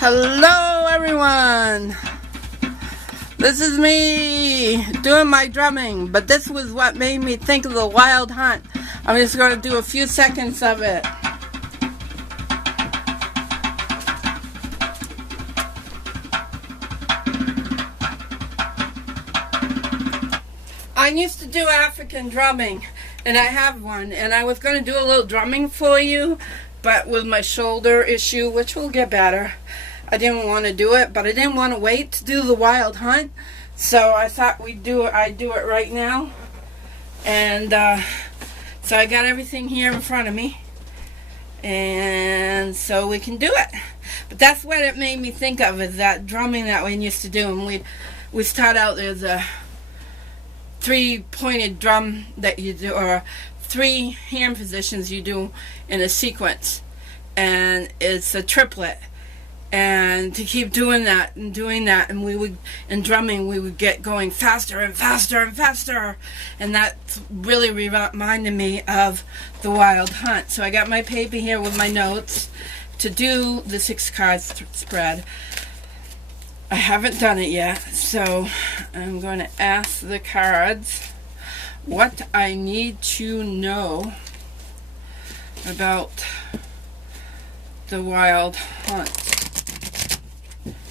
Hello everyone, this is me doing my drumming, but this was what made me think of the Wild Hunt. I'm just going to do a few seconds of it. I used to do African drumming, and I have one, and I was going to do a little drumming for you, but with my shoulder issue, which will get better, I didn't want to do it, but I didn't want to wait to do the Wild Hunt, so I thought I'd do it right now. And so I got everything here in front of me, and so we can do it. But that's what it made me think of, is that drumming that we used to do. And we start out, there's a three-pointed drum that you do, or three hand positions you do in a sequence, and it's a triplet. And to keep doing that, and in drumming, we would get going faster and faster and faster, and that really reminded me of the Wild Hunt. So I got my paper here with my notes to do the 6-card spread. I haven't done it yet, so I'm going to ask the cards what I need to know about the Wild Hunt.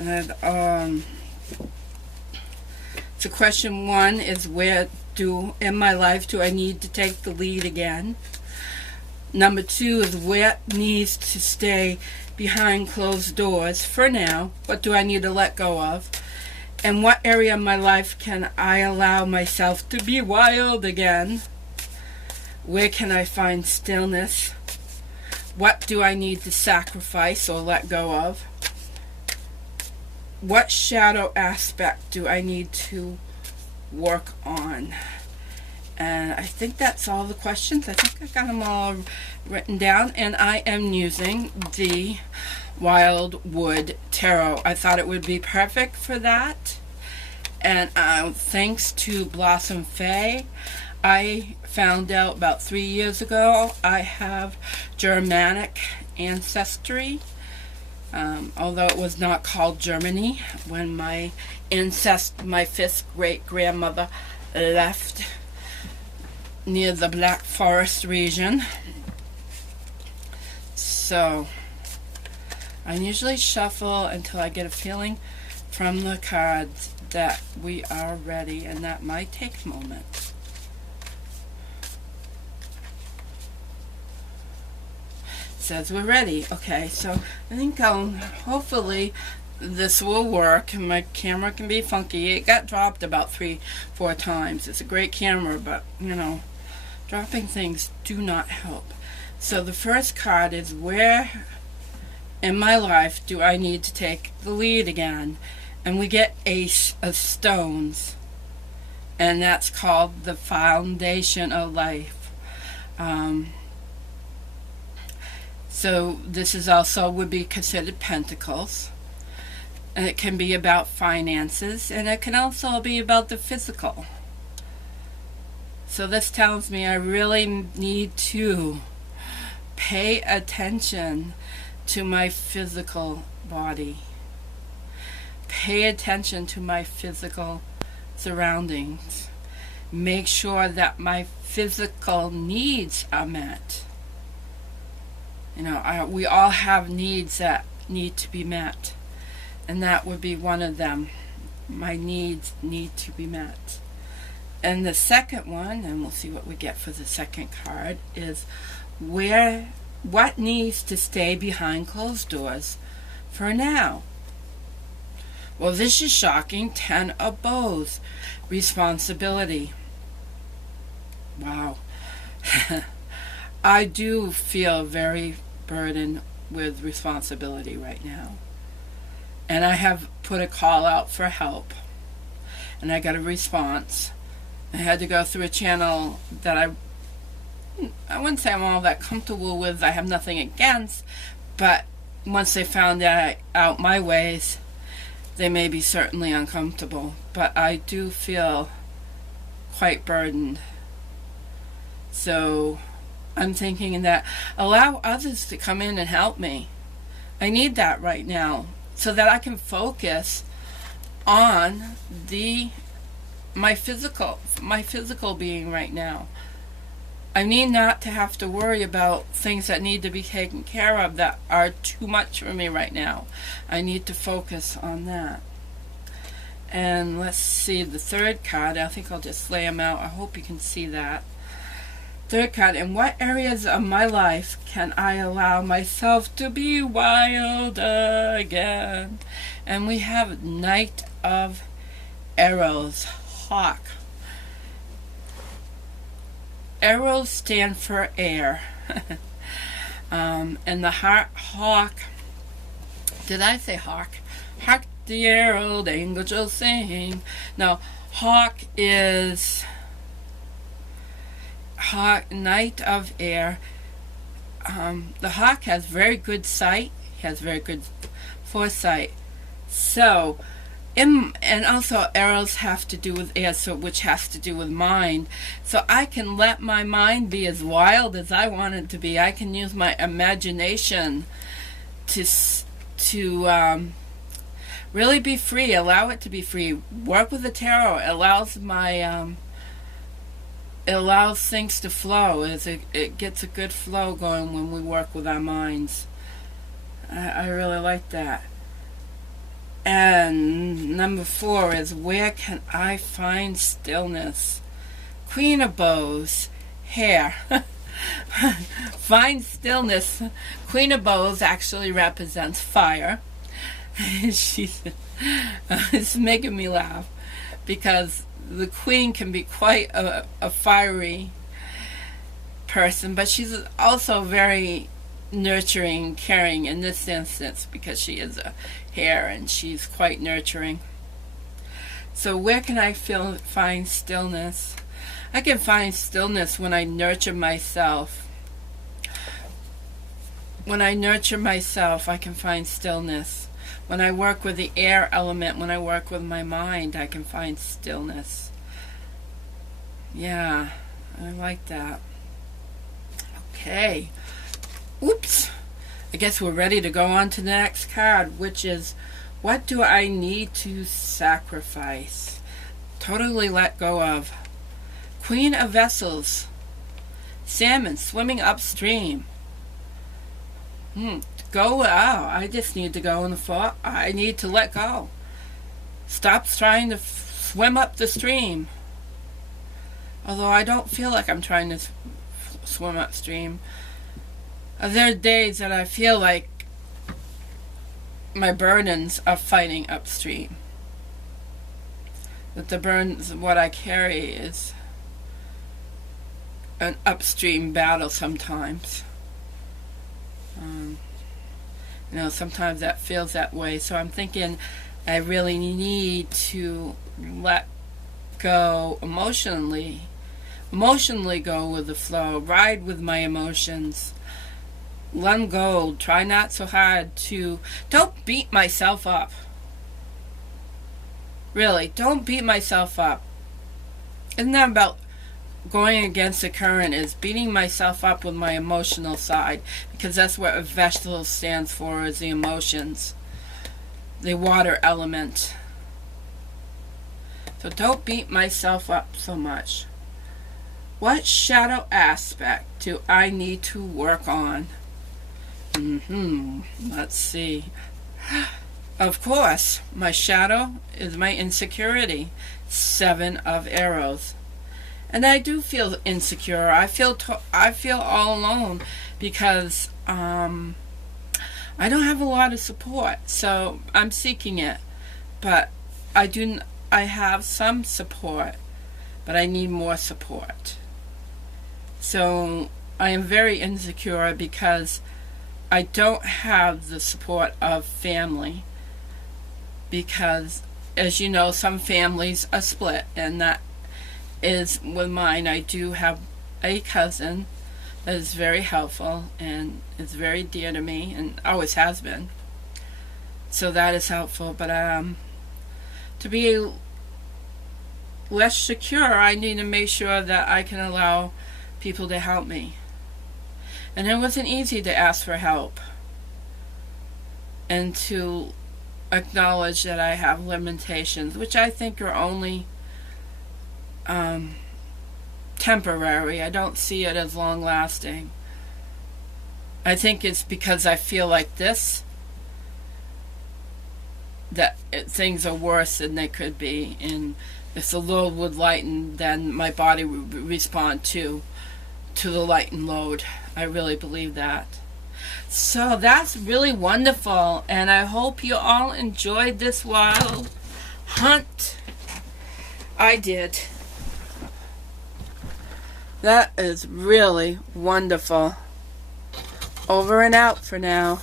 And so question 1 is, where in my life do I need to take the lead again? Number 2 is, what needs to stay behind closed doors for now? What do I need to let go of? And what area of my life can I allow myself to be wild again? Where can I find stillness? What do I need to sacrifice or let go of? What shadow aspect do I need to work on? And I think that's all the questions. I think I got them all written down, and I am using the Wildwood Tarot. I thought it would be perfect for that. And thanks to Blossom Faye, I found out about 3 years ago I have Germanic ancestry. Although it was not called Germany when my 5th great-grandmother left near the Black Forest region. So I usually shuffle until I get a feeling from the cards that we are ready, and that might take a moment. Says we're ready. Okay, so I think hopefully this will work, and my camera can be funky. It got dropped about 3-4 times. It's a great camera, but you know, dropping things do not help. So the first card is, where in my life do I need to take the lead again? And we get Ace of Stones, and that's called the foundation of life. So this is also would be considered Pentacles, and it can be about finances, and it can also be about the physical. So this tells me I really need to pay attention to my physical body. Pay attention to my physical surroundings. Make sure that my physical needs are met. You know, we all have needs that need to be met, and that would be one of them. My needs need to be met. And the second one, and we'll see what we get for the second card, is what needs to stay behind closed doors for now? Well, this is shocking. 10 of Bows. Responsibility. Wow. I do feel very burdened with responsibility right now. And I have put a call out for help, and I got a response. I had to go through a channel that I wouldn't say I'm all that comfortable with. I have nothing against, but once they found out my ways, they may be certainly uncomfortable. But I do feel quite burdened. So I'm thinking that allow others to come in and help me. I need that right now. so that I can focus on my physical being right now. I need not to have to worry about things that need to be taken care of that are too much for me right now. I need to focus on that. And let's see the third card. I think I'll just lay them out. I hope you can see that. Third card, in what areas of my life can I allow myself to be wild again? And we have Knight of Arrows, Hawk. Arrows stand for air. And the hawk, did I say hawk? Hark the herald angels sing. No, hawk is Knight of Air. The hawk has very good sight. He has very good foresight. So, and also arrows have to do with air, so which has to do with mind. So I can let my mind be as wild as I want it to be. I can use my imagination to really be free. Allow it to be free. Work with the tarot. It allows things to flow. It gets a good flow going when we work with our minds. I really like that. And number 4 is, where can I find stillness? Queen of Bows, hair. Find stillness. Queen of Bows actually represents fire. It's making me laugh because the queen can be quite a fiery person, but she's also very nurturing, caring in this instance because she is a hare and she's quite nurturing. So where can I find stillness? I can find stillness when I nurture myself. When I nurture myself, I can find stillness. When I work with the air element, when I work with my mind, I can find stillness. Yeah, I like that. Okay. Oops. I guess we're ready to go on to the next card, which is, what do I need to sacrifice? Totally let go of. Queen of Vessels. Salmon swimming upstream. Go out. I just need to go in the fall. I need to let go. Stop trying to swim up the stream. Although I don't feel like I'm trying to swim upstream. There are days that I feel like my burdens are fighting upstream. That the burdens, what I carry, is an upstream battle sometimes. Sometimes that feels that way. So I'm thinking I really need to let go emotionally go with the flow, ride with my emotions. Let them go. Try not so hard to... Don't beat myself up. Really, don't beat myself up. Isn't that about going against the current? Is beating myself up with my emotional side. Because that's what a vegetable stands for, is the emotions. The water element. So don't beat myself up so much. What shadow aspect do I need to work on? Let's see. Of course, my shadow is my insecurity. 7 of Arrows. And I do feel insecure. I feel all alone because I don't have a lot of support. So I'm seeking it. But I have some support, but I need more support. So I am very insecure because I don't have the support of family, because, as you know, some families are split, and that is with mine. I do have a cousin that is very helpful and is very dear to me, and always has been. So that is helpful, but to be less secure, I need to make sure that I can allow people to help me. And it wasn't easy to ask for help and to acknowledge that I have limitations, which I think are only temporary. I don't see it as long lasting. I think it's because I feel like this, that things are worse than they could be, and if the load would lighten, then my body would respond to the lightened load. I really believe that. So that's really wonderful, and I hope you all enjoyed this wild hunt. I did. That is really wonderful. Over and out for now.